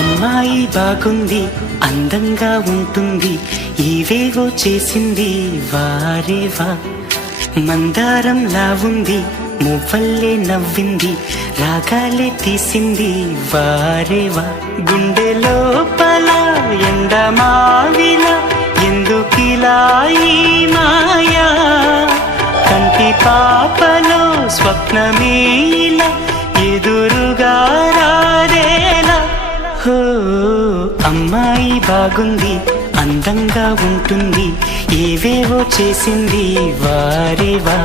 అమ్మాయి బాగుంది, అందంగా ఉంటుంది, ఇవేవో చేసింది వారేవా. మందారంలా ఉంది, మువ్వల్లే నవ్వింది, రాగాలే తీసింది వారేవా. గుండె లోపల ఎండమావిలా ఎందుకిలా ఈ మాయా, కంటి పాపలో స్వప్నమేలా ఎదురుగా రారేలా. హో అమ్మాయి బాగుంది, అందంగా ఉంటుంది, ఏవేవో చేసింది వారేవా.